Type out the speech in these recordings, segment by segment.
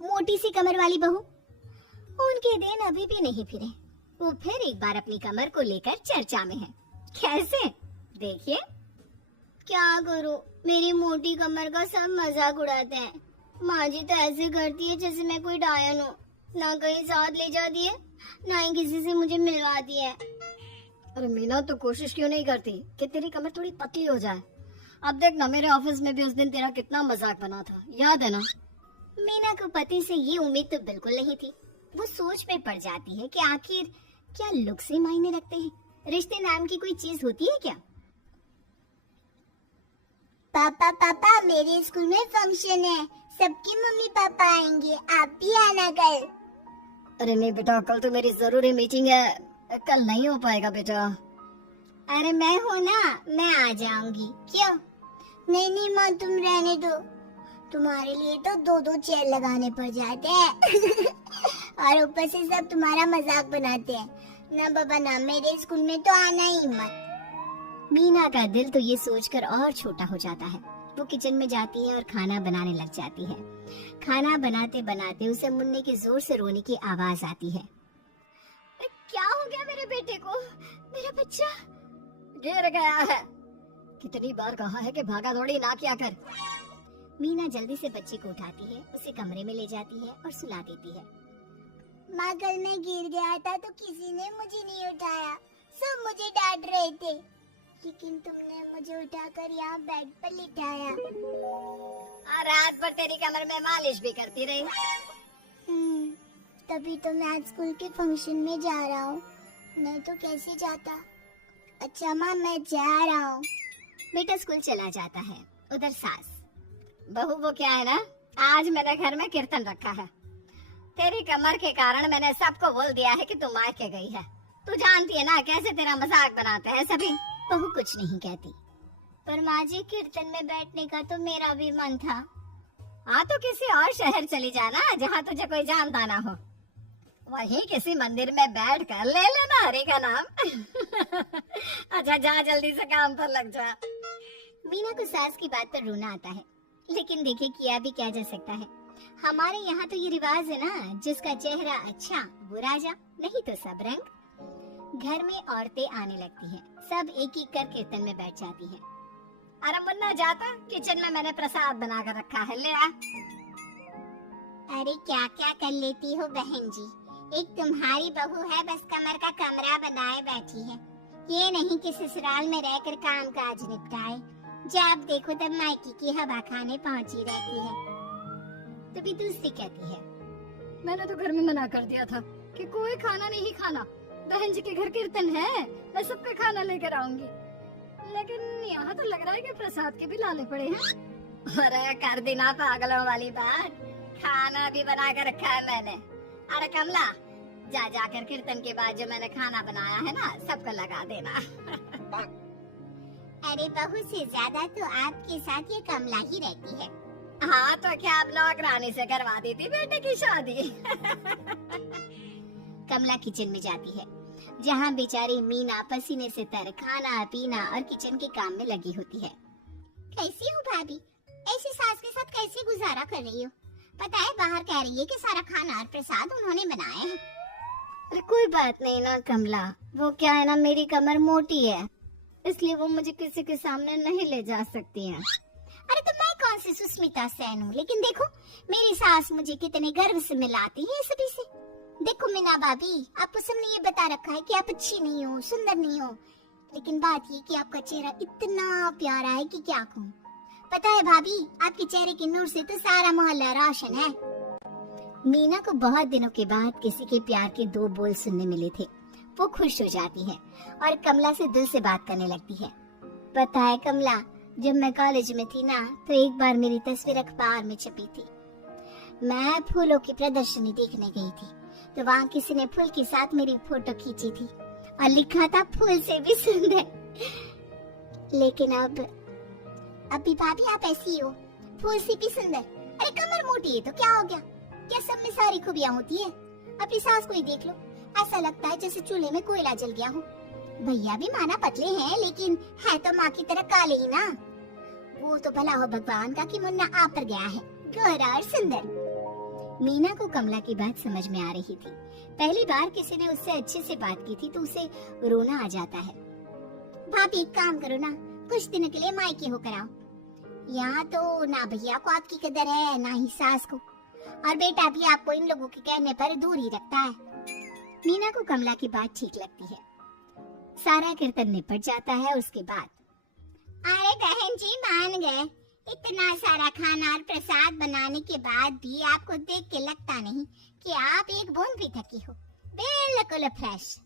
मोटी सी कमर वाली बहू। उनके दिन अभी भी नहीं फिरे। वो फिर एक बार अपनी कमर को लेकर चर्चा में है। कैसे? देखिए। क्या करूं, मेरी मोटी कमर का सब मजाक उड़ाते हैं। माँ जी तो ऐसे करती है जैसे मैं कोई डायन हूँ। ना कहीं साथ ले जाती है, ना ही किसी से मुझे मिलवाती है। अरे मीना, तो कोशिश क्यों नहीं करती कि तेरी कमर थोड़ी पतली हो जाए? अब देख ना, मेरे ऑफिस में भी उस दिन तेरा कितना मजाक बना था, याद है ना? मीना को पति से ये उम्मीद तो बिल्कुल नहीं थी। वो सोच में पड़ जाती है कि आखिर क्या लुक से मायने रखते हैं? रिश्ते नाम की कोई चीज होती है क्या? पापा पापा, मेरे स्कूल में फंक्शन है, सबके मम्मी पापा आएंगे, आप भी आना कल। अरे नहीं बेटा, कल तो मेरी जरूरी मीटिंग है, कल नहीं हो पाएगा बेटा। अरे मैं हूँ ना, मैं आ जाऊंगी। क्यों? नहीं नहीं माँ, तुम रहने दो, तुम्हारे लिए तो 2-2 चेयर लगाने पड़ जाते हैं। और ऊपर से सब तुम्हारा मजाक बनाते हैं। ना बाबा ना, मेरे स्कूल में तो आना ही मत। मीना का दिल तो ये सोचकर और छोटा हो जाता है। वो किचन में जाती है और खाना बनाने लग जाती है। खाना बनाते बनाते उसे मुन्ने के जोर से रोने की आवाज आती है। क्या हो गया मेरे बेटे को? मेरा बच्चा गिर गया है। कितनी बार कहा है कि भागा दौड़ी ना किया कर। मीना जल्दी से बच्चे को उठाती है, उसे कमरे में ले जाती है और सुला देती है। माँ, कल मैं गिर गया था तो किसी ने मुझे नहीं उठाया, सब मुझे डांट रहे थे, लेकिन तुमने मुझे उठाकर यहाँ बेड पर लिटाया और रात भर तेरी कमर में मालिश भी करती रही। तभी तो मैं आज स्कूल के फंक्शन में जा रहा हूँ, नहीं तो कैसे जाता। अच्छा माँ, मैं जा रहा हूँ। बेटा स्कूल चला जाता है। उधर सास, बहू वो क्या है ना, आज मैंने घर में कीर्तन रखा है। तेरी कमर के कारण मैंने सबको बोल दिया है कि तू मायके गई है। तू जानती है ना कैसे तेरा मजाक बनाते हैं सभी। बहू कुछ नहीं कहती। पर माँ जी, कीर्तन में बैठने का तो मेरा भी मन था। हाँ तो किसी और शहर चली जाना जहाँ तुझे कोई जानता ना हो, वहीं किसी मंदिर में बैठ कर ले लेना हरि का नाम। अच्छा जा, जल्दी से काम पर लग जा। मीना को सास की बात पर रोना आता है, लेकिन देखिए किया भी क्या जा सकता है। हमारे यहाँ तो ये रिवाज है ना, जिसका चेहरा अच्छा वो राजा, नहीं तो सब रंग। घर में औरतें आने लगती हैं, सब एक एक कर कीर्तन में बैठ जाती हैं। अरे मुन्ना जाता, किचन में मैंने प्रसाद बना कर रखा है, ले आ। अरे क्या क्या कर लेती हो बहन जी, एक तुम्हारी बहू है बस कमर का कमरा बनाए बैठी है। ये नहीं कि ससुराल में रहकर काम काज निपटाए, जब देखो तब मायके की हवा खाने पहुंची रहती है। तभी दूसरी कहती है, मैंने तो घर में मना कर दिया था कि कोई खाना नहीं खाना, बहन जी के घर कीर्तन है, मैं सबका खाना लेकर आऊंगी, लेकिन यहाँ तो लग रहा है कि प्रसाद के भी लाले पड़े हैं। अरे कर देना पागलों वाली बात, खाना भी बना कर रखा है मैंने। अरे कमला, जा जाकर कीर्तन के बाद जो मैंने खाना बनाया है ना, सबको लगा देना। अरे बहू से ज्यादा तो आपके साथ ये कमला ही रहती है। हाँ तो क्या आप नौकरानी से करवा दी थी बेटे की शादी। कमला किचन में जाती है, जहाँ बेचारी मीना पसीने से तर खाना पीना और किचन के काम में लगी होती है। कैसी हो भाभी, ऐसी सास के साथ कैसे गुजारा कर रही हो? पता है बाहर कह रही है कि सारा खाना और प्रसाद उन्होंने बनाया है। अरे कोई बात नहीं ना कमला, वो क्या है ना, मेरी कमर मोटी है, इसलिए वो मुझे किसी के सामने नहीं ले जा सकती हैं। अरे तो मैं कौन सी सुस्मिता सेन हूँ, लेकिन देखो मेरी सास मुझे कितने गर्व से मिलाती है सभी से। देखो मीना भाभी, आपको सबने ये बता रखा है कि आप अच्छी नहीं हो, सुंदर नहीं हो, लेकिन बात ये कि आपका चेहरा इतना प्यारा है कि क्या कहूँ। पता है भाभी, आपके चेहरे की नूर से तो सारा मोहल्ला रोशन है। मीना को बहुत दिनों के बाद किसी के प्यार के 2 बोल सुनने मिले थे। वो खुश हो जाती है और कमला से दिल से बात करने लगती है। पता है कमला, जब मैं कॉलेज में थी ना, तो एक बार मेरी तस्वीर अखबार में छपी थी। मैं फूलों की प्रदर्शनी देखने गई थी, तो वहाँ किसी ने फूल के साथ मेरी फोटो खींची थी और लिखा था फूल से भी सुंदर। लेकिन अभी भाभी आप ऐसी हो, फूल से भी सुंदर। अरे कमर मोटी है तो क्या हो गया, क्या सब में सारी खूबियाँ होती है? अपनी सास को ही देख लो, ऐसा लगता है जैसे चूल्हे में कोयला जल गया हो। भैया भी माना पतले हैं, लेकिन है तो माँ की तरह काले ही ना। वो तो भला हो भगवान का कि मुन्ना आप पर गया है, गोरा और सुंदर। मीना को कमला की बात समझ में आ रही थी। पहली बार किसी ने उससे अच्छे से बात की थी तो उसे रोना आ जाता है। भाभी एक काम करो ना, कुछ दिनों के लिए मायके होकर आओ। यहाँ तो ना भैया को आपकी कदर है ना ही सास को, और बेटा भी आपको इन लोगों के कहने पर दूर ही रखता है। मीना को कमला की बात ठीक लगती है। सारा कीर्तन निपट जाता है। उसके बाद अरे बहन जी मान गए, इतना सारा खाना और प्रसाद बनाने के बाद भी आपको देख के लगता नहीं कि आप एक बूंद भी थकी हो, बिल्कुल फ्रेश।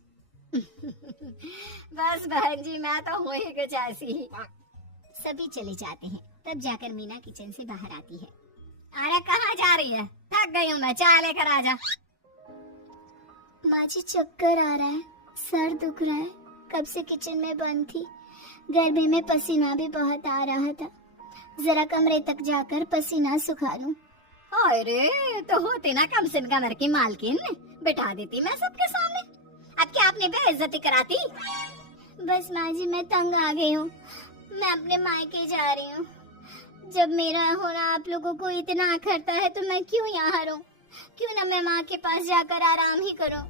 बस बहन जी मैं तो हूँ ही कुछ ऐसी ही। सभी चले जाते हैं। तब जाकर मीना किचन से बाहर आती है। अरे कहाँ जा रही है? थक गई हूँ मैं, चाय लेकर आ जा। माँ जी चक्कर आ रहा है, सर दुख रहा है, कब से किचन में बंद थी, गर्मी में पसीना भी बहुत आ रहा था, जरा कमरे तक जाकर पसीना सुखा लूं। अरे तो होती ना कम से कमर की मालकिन, बिठा देती मैं सबके सामने। अब क्या आपने बेइज्जती कराती? बस माँ जी मैं तंग आ गई हूँ, मैं अपने मायके जा रही हूँ। जब मेरा होना आप लोगों को इतना अखरता है तो मैं क्यों यहाँ रहूं? क्यों ना मैं माँ के पास जाकर आराम ही करूं?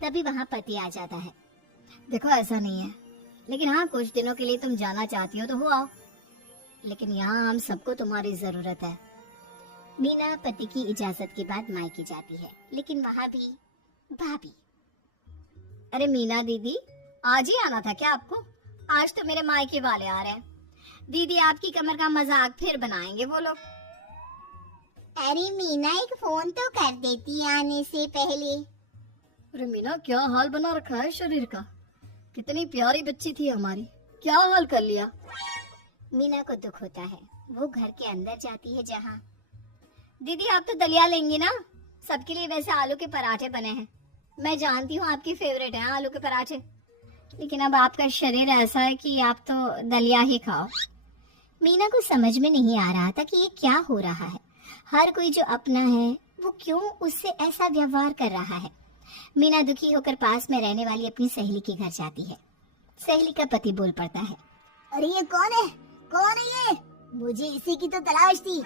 तभी वहाँ पति आ जाता है। देखो ऐसा नहीं है, लेकिन हाँ कुछ दिनों के लिए तुम जाना चाहती हो तो हो आओ, लेकिन यहाँ हम सबको तुम्हारी जरूरत है। मीना पति की इजाजत के बाद मायके जाती है, लेकिन वहाँ भी भाभी। अरे मीना दीदी आज ही आना था क्या आपको? आज तो मेरे मायके वाले आ रहे हैं। दीदी आपकी कमर का मजाक फिर बनाएंगे वो लोग। अरे मीना एक फोन तो कर देती आने से पहले। अरे मीना क्या हाल बना रखा है शरीर का, कितनी प्यारी बच्ची थी हमारी, क्या हाल कर लिया। मीना को दुख होता है। वो घर के अंदर जाती है जहाँ दीदी आप तो दलिया लेंगी ना, सबके लिए वैसे आलू के पराठे बने हैं, मैं जानती हूँ आपकी फेवरेट है आलू के पराठे, लेकिन अब आपका शरीर ऐसा है कि आप तो दलिया ही खाओ। मीना को समझ में नहीं आ रहा था कि ये क्या हो रहा है। हर कोई जो अपना है वो क्यों उससे ऐसा व्यवहार कर रहा है। मीना दुखी होकर पास में रहने वाली अपनी सहेली के घर जाती है। सहेली का पति बोल पड़ता है, अरे ये कौन है? कौन है ये? मुझे इसी की तो तलाश थी।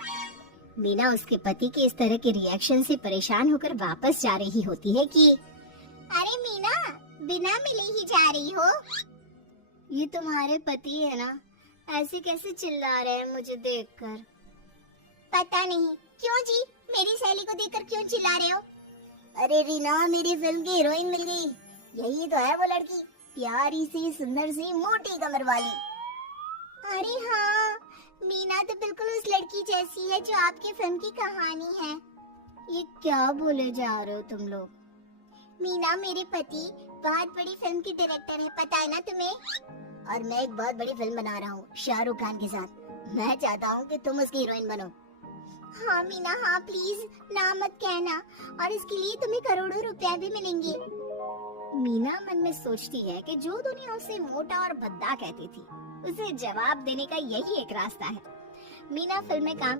मीना उसके पति के इस तरह के रिएक्शन से परेशान होकर वापस जा रही होती है कि अरे मीना बिना मिले ही जा रही हो? ये तुम्हारे पति है ना, ऐसे कैसे चिल्ला रहे हैं मुझे देखकर? पता नहीं क्यों जी, मेरी सहेली को देखकर क्यों चिल्ला रहे हो? अरे रीना मेरी फिल्म की हीरोइन मिल गई, यही तो है वो लड़की, प्यारी सी सुंदर सी मोटी कमर वाली। अरे हाँ मीना तो बिल्कुल उस लड़की जैसी है जो आपकी फिल्म की कहानी है। ये क्या बोले जा रहे हो तुम लोग? मीना मेरे पति बहुत बड़ी फिल्म की डायरेक्टर है, पता है ना तुम्हें? और मैं एक बहुत बड़ी फिल्म बना रहा हूँ शाहरुख खान के साथ, मैं चाहता हूँ कि तुम उसकी हीरोइन बनो। हाँ मीना हाँ प्लीज ना मत कहना, और इसके लिए तुम्हें करोड़ों रुपया भी मिलेंगे। मीना मन में सोचती है कि जो दुनिया उसे मोटा और भद्दा कहती थी उसे जवाब देने का यही एक रास्ता है। मीना फिल्म में काम